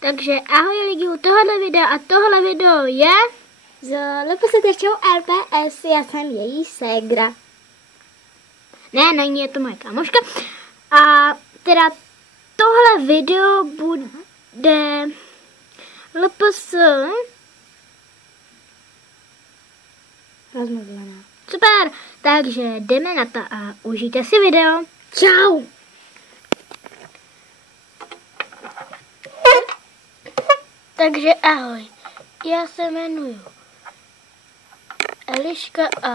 Takže ahoj lidi, u tohohle videa a tohle video je z LPSTčou LPS, já jsem její ségra. Ne, není, je to moje kámoška. A teda tohle video bude LPS rozmluvená. Super, takže jdeme na to a užijte si video. Čau! Takže ahoj, já se jmenuji Eliška a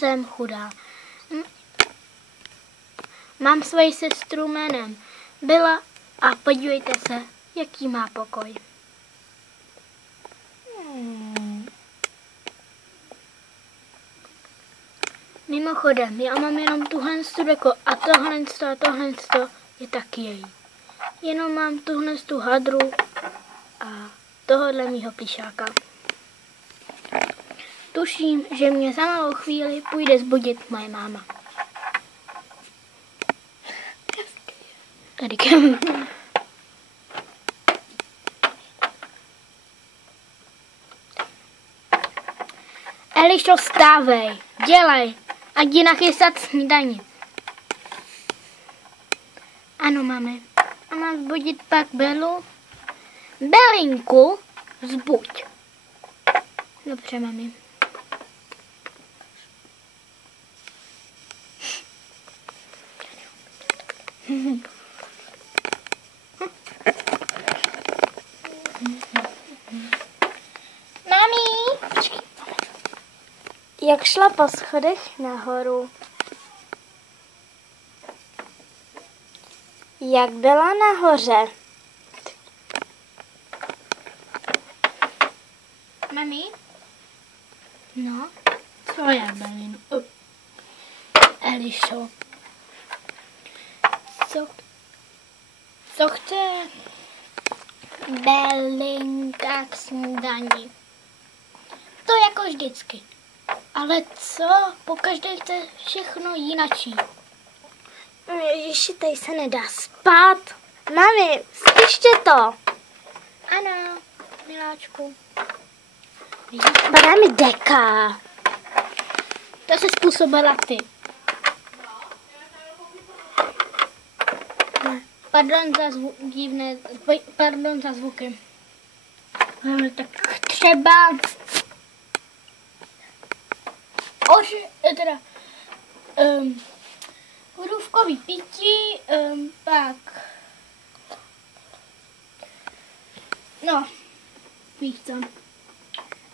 jsem chudá. Mám svoji sestru jménem Byla a podívejte se, jaký má pokoj. Mimochodem, já mám jenom tuhle deku a tohle je taky její. Jenom mám tuhle hadru a tohohle mýho plišáka. Tuším, že mě za malou chvíli půjde zbudit moje máma. Tady kam? Elišo, vstávej, dělej, ať jdi nachystat snídani. Ano, mami. A mám zbudit pak Belu? Belinku, zbuď. Dobře, mami. Mami! Jak šla po schodech nahoru? Jak byla nahoře? Mami? No? Co je, Belin? Elišo. Co chce Belinka k snídani? To jako vždycky. Ale co? Pokaždé chce všechno jinačí. Ježiši, tady se nedá spát. Mami, stište to. Ano, miláčku. Padá mi deka. To se způsobila ty. Pardon za divné, pardon za zvuky. Tak třeba hrůvkový pití, pak no, víš co.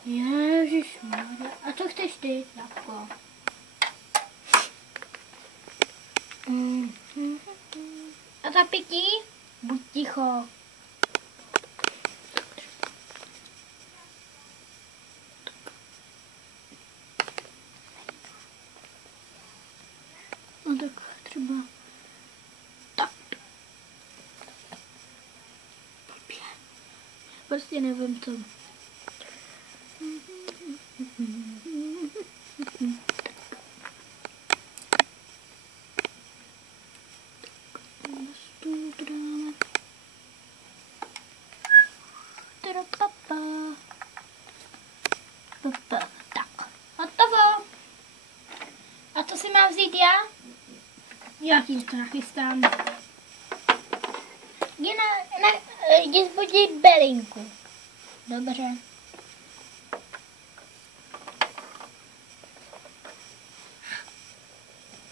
Ježišmarja, a co chceš ty, Jabko? A za pití? Buď ticho. No tak třeba tak. Prostě nevím co. Tak, hotovo. A co si mám vzít já? Já ti to nachystám. Jdi zbudit Belinku. Dobře.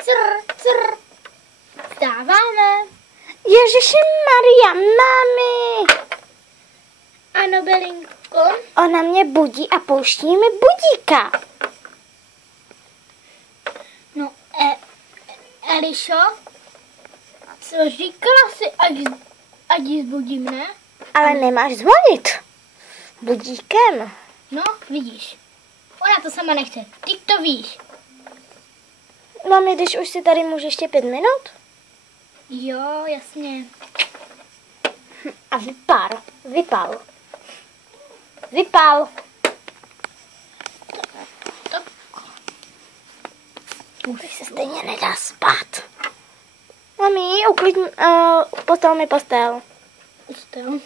Cr. Vstáváme. Ježiši Maria, mami. Ano, Belinko. Ona mě budí a pouští mi budíka. No, Elišo, co říkala jsi, ať ji zbudím, ne? Ale nemáš zvonit budíkem. No, vidíš. Ona to sama nechce. Ty to víš. Mami, když už si tady můžeš ještě 5 minut? Jo, jasně. A vypal. Už se stejně nedá spát. Mami, uklid, postel mi postel. Postel.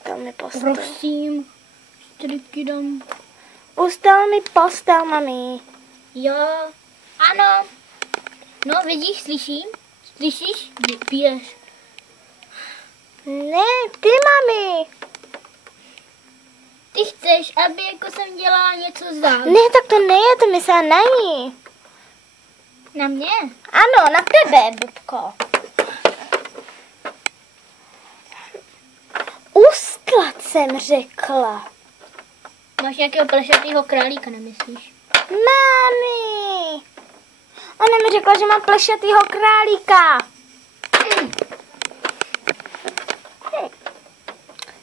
Ustal mi postel. Prosím. Striky dám. Ustal mi postel, mami. Jo. Ano. No, vidíš, slyším? Slyšíš? Piješ. Ne, ty, mami. Ty chceš, aby jako jsem dělala něco zál. Ne, tak to nejde, to myslela na ní. Na mě? Ano, na tebe, Bubko. Ustlat jsem řekla. Máš nějakého plešatýho králíka, nemyslíš? Mami. Ona mi řekla, že mám plešatýho králíka.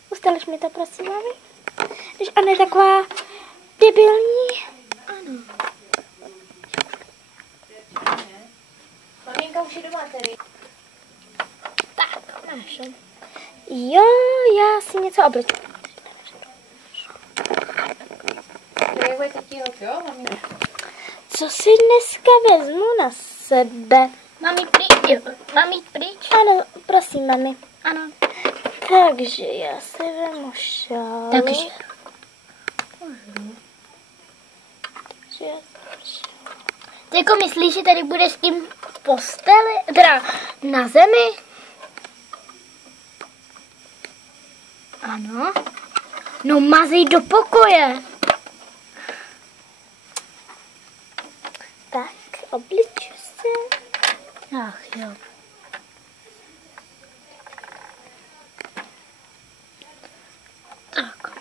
Ustalíš mi to, prosím, mami? Když ona je taková debilní. Ano. Maminka už je doma tady. Tak, máš. Jo, já si něco obleču. Co si dneska vezmu na sebe? Mám jít pryč? Jo. Mám jít pryč? Ano, prosím, mami. Ano. Takže já si vemu šál. Takže. Ty jako myslíš, že tady budeš s tím v posteli? Teda na zemi? Ano. No mazej do pokoje. Tak, obliču se. Ach jo. Tak.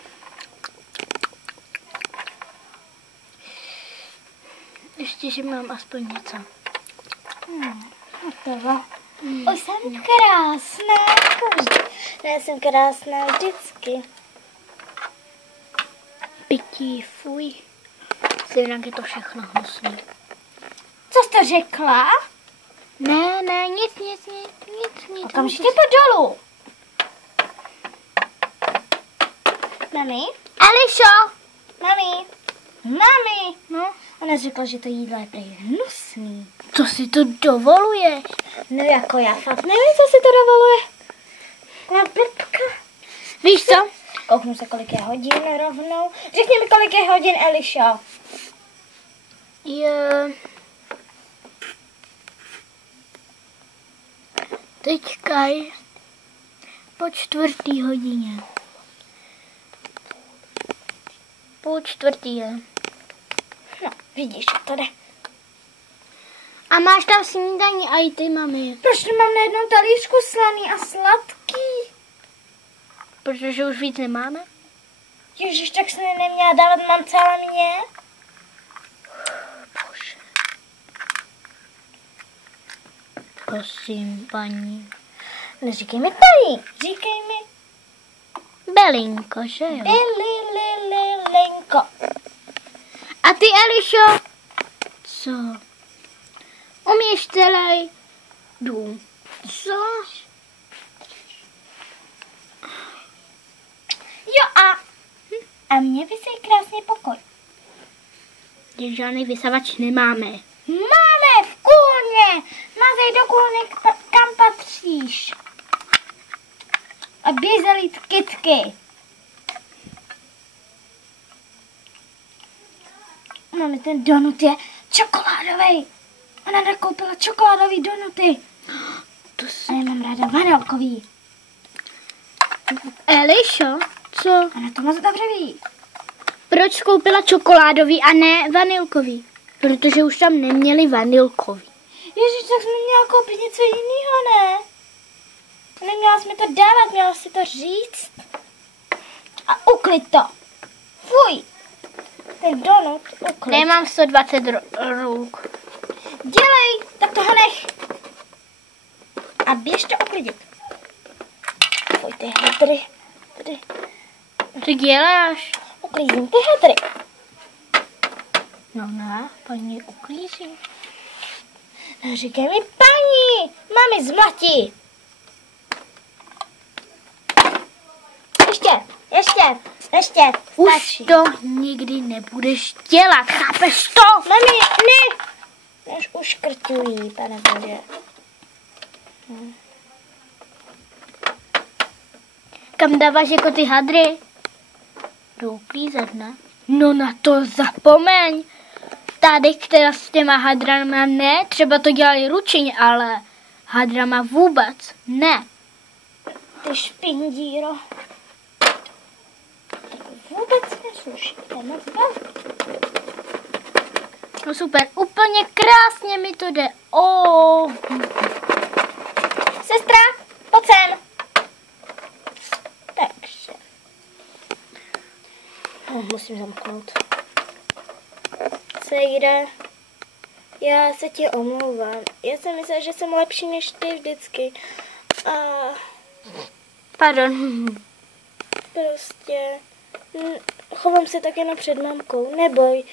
Ještě, že mám aspoň něco. Hotovo. Už jsem krásná. Já jsem krásná vždycky. Pití, fuj. Jinak je to všechno hnusný. Co jsi to řekla? Ne, nic. Okamžitě to dolů. Mami? Elišo! Mami! No, Ona řekla, že to jídlo je prý hnusný. to si to dovoluješ. No jako já fakt nevím, co si to dovoluje. Taková blbka. Víš co? Kouknu se, kolik je hodin rovnou. Řekni mi, kolik je hodin, Elišo. Je... Teďka je po 4:00. Půl čtvrtý je. No, vidíš, jak to jde. A máš tam snídaní a i ty, mami. Proč tu mám na jednom talířku slaný a sladký? Protože už víc nemáme. Ježiš, tak jsem neměla dávat mamce, ale mě. Bože. Prosím, paní. Neříkej mi paní, říkej mi Belinko, že jo? Linko. A ty, Elišo? Co? Umíš celý dům. Co? Jo a mě vysej krásný pokoj. Že žádný vysavač nemáme. Máme v kůlně. Mazej do kůlny, kam patříš. A běž zalít kytky. Máme, ten donut je čokoládový. Ona nakoupila čokoládový donuty. To A si... já mám ráda vanilkový. Elišo, co? Ona to moc dobře ví. Proč koupila čokoládový a ne vanilkový? Protože už tam neměli vanilkový. Ježiš, tak jsme měla koupit něco jiného, ne? Neměla jsme to dávat, měla si to říct. A uklid to. Fuj. Ten donut uklid. Nemám 120 růk. Dělej, tak toho nech. A běž to uklidit. Fuj, ty hadry. Tady. Co děláš? Uklízím ty hadry. No ne, paní uklízí. No, říkej mi paní. Mami, zmlatí. Ještě. Už Stačí. to nikdy nebudeš dělat, chápeš to? Mami, ne. Už uškrtují, pane bože. Kam dáváš jako ty hadry? Do uklízedna? No na to zapomeň. Tady, která s těma hadrama ne, třeba to dělali ručeně, ale hadrama vůbec ne. Ty špindíro. Vůbec nesluší. No super, úplně krásně mi to jde. Sestra, pojď sem. Takže. Musím zamknout. Sejde. Já se ti omlouvám. Já jsem myslela, že jsem lepší než ty vždycky. A Pardon. prostě chovám se tak jenom před mamkou. Neboj,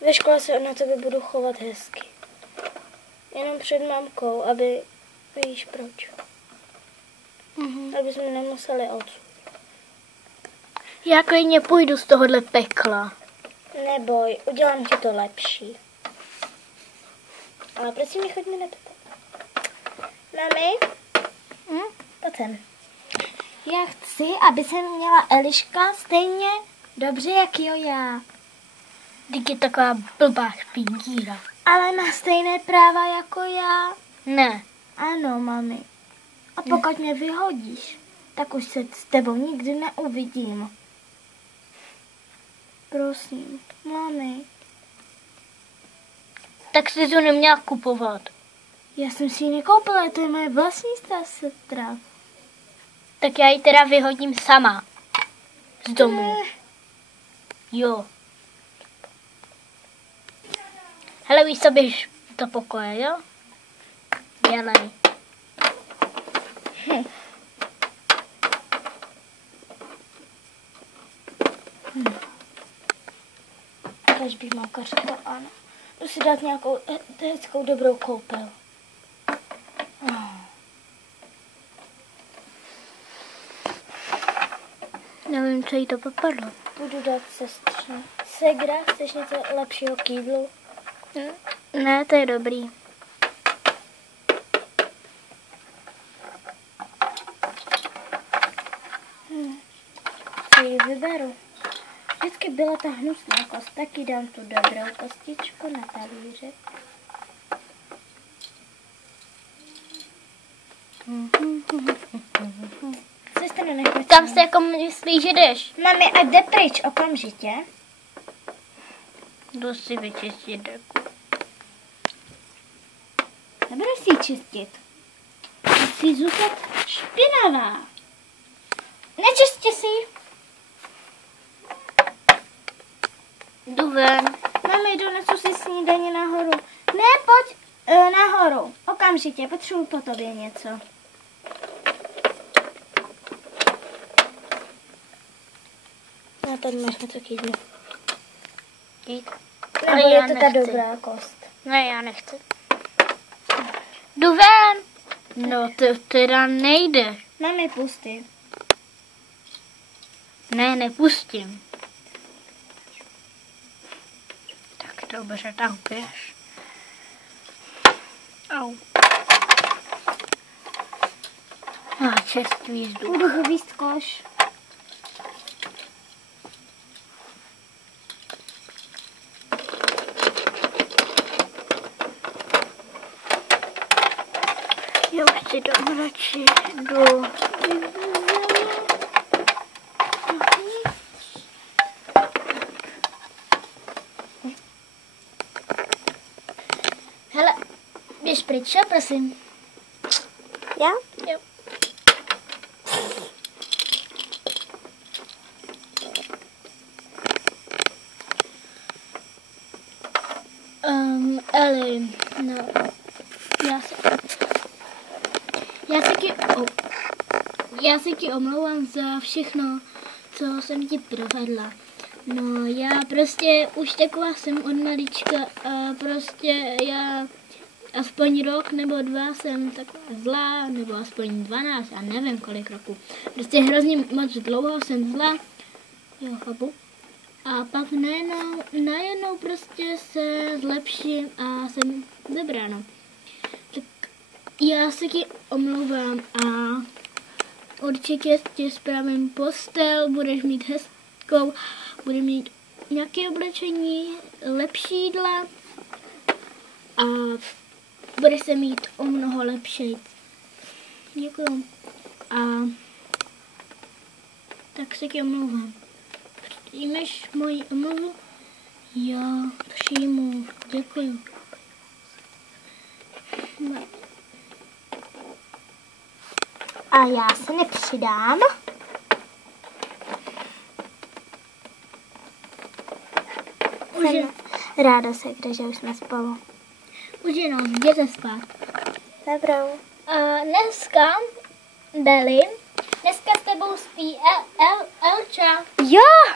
ve škole se na tebe budu chovat hezky. Jenom před mamkou, aby víš proč. Aby jsme nemuseli odsud. Já klidně půjdu z tohohle pekla. Neboj, udělám ti to lepší. Ale prosím, nechoď mi na to. Mami? Pojď sem. Já chci, aby se měla Eliška stejně dobře, jak jo já. Teď je taková blbá špindíra. Ale má stejné práva jako já. Ne. Ano, mami. A pokud mě vyhodíš, tak už se s tebou nikdy neuvidím. Prosím, mami. Tak jsi to neměla kupovat. Já jsem si ji nekoupila, to je moje vlastní sestra. Tak já ji teda vyhodím sama. Z domu. Jo. Hele, víš co, běž do pokoje, jo? Dělej. Každý mamka řekla ano. Jdu si dát nějakou hezkou dobrou koupel. Nevím, co jí to popadlo. Budu dát sestře. Segra, chceš něco lepšího k jídlu? Ne, to je dobrý. Co ji vyberu? Vždycky byla ta hnusná kost, taky dám tu dobrou kostičku na talířek. Sestra, nechoď. Kam se jako myslíš, že jdeš? Mami, ať jde pryč okamžitě. Jdu si vyčistit deku. Nebudu si ji čistit. Musí zůstat špinavá. Nečisti si ji. Jdu ven. Mami, donesu si snídaně nahoru. Ne, pojď nahoru. Okamžitě, potřebuji po tobě něco. No, tady máš něco k jídlu. Jít. Nebo je to ta dobrá kost? Ne, já nechci. Jdu ven. No, to teda nejde. Mami, pusty. Ne, nepustím. Tak dobře, tak běž. Au. A čerstvý vzduch. Budu vyvízt koš. Já už si dám radši do... Hele, běž pryč, jo, prosím. Já? Jo. Eli, no, já se ti omlouvám za všechno, co jsem ti provedla. No, já prostě už taková jsem od malička a prostě já aspoň rok nebo 2 jsem taková zlá, nebo aspoň 12, a nevím kolik roků. Prostě hrozně moc dlouho jsem zlá, jo, chápu. A pak najednou prostě se zlepším a jsem dobrá, no. Tak já se ti omlouvám a určitě ti spravím postel, budeš mít hezkou, budeš mít nějaké oblečení, lepší jídla a budeš se mít o mnoho lepší. Děkuju. A tak se ti omlouvám. Přijmeš moji omluvu? Jo, přijmu. Děkuju. A já se nepřidám. Ráda se, že už jsme spolu. Už jenom jděte spát. Dobrou. A dneska, Deli, dneska s tebou spí Elča. Jo!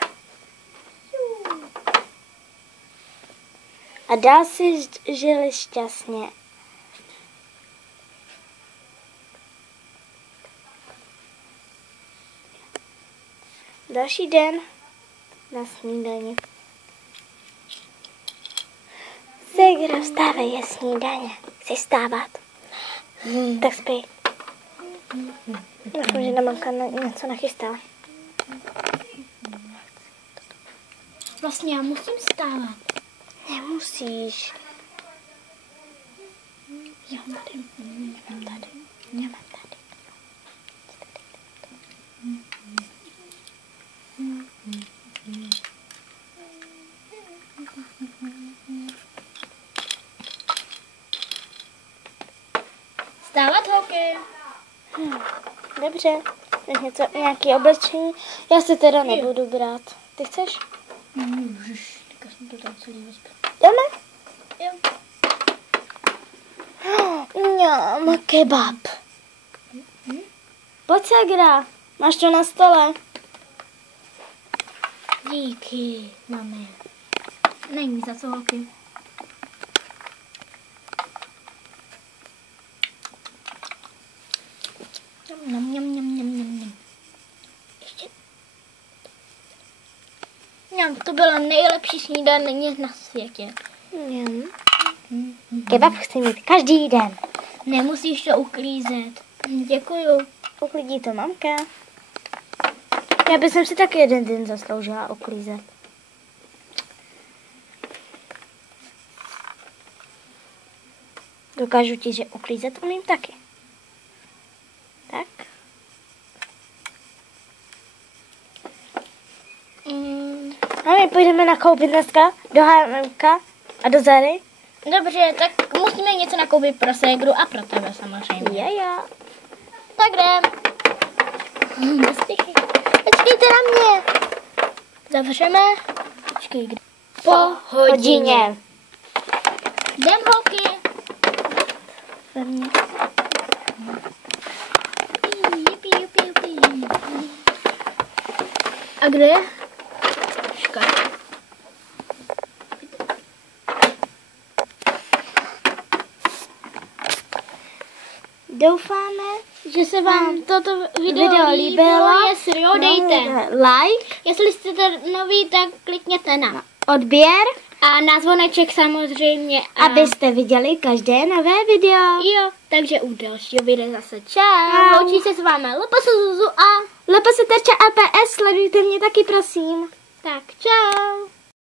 A dál si žili šťastně. Další den na snídani. Segra, vstávej, je snídaně. Chci stávat. Tak spí. Doufám, že mamka něco nachystala. Vlastně já musím stávat. Nemusíš. Já tady. Já mám tady. Stávat, holky. Dobře. Nějaký oblečení? Já si teda nebudu brát. Ty chceš? Můžeš, teďka jsem to tam celý vyspěl. Jdeme? Jo. Mňam, kebab. Pojď, Segra. Máš to na stole? Díky, mami. Není za co, holky. Něm. Ještě. Něm, to byla nejlepší snídaně na světě. Kebab chci mít každý den. Nemusíš to uklízet. Děkuju. Uklidí to mamka. Já bych si taky jeden den zasloužila uklízet. Dokážu ti, že uklízet umím taky. Tak. A my půjdeme nakoupit dneska do H&Mka a do Zary. Dobře, tak musíme něco nakoupit pro ségru a pro tebe samozřejmě. Jo. Tak jdem. Počkejte na mě. Zavřeme. Počkej, kde? Po hodině. Jdem, holky. A kde je? Škart. Doufáme, že se vám toto video líbilo. Jestli jo, dejte like. Jestli jste nový, tak klikněte na odběr a na zvoneček samozřejmě. Abyste viděli každé nové video. Jo, takže u dalšího videa zase čau. Loučí se s vámi Lupa Suzu a Lupa se Terča LPS, sledujte mě taky, prosím. tak čau.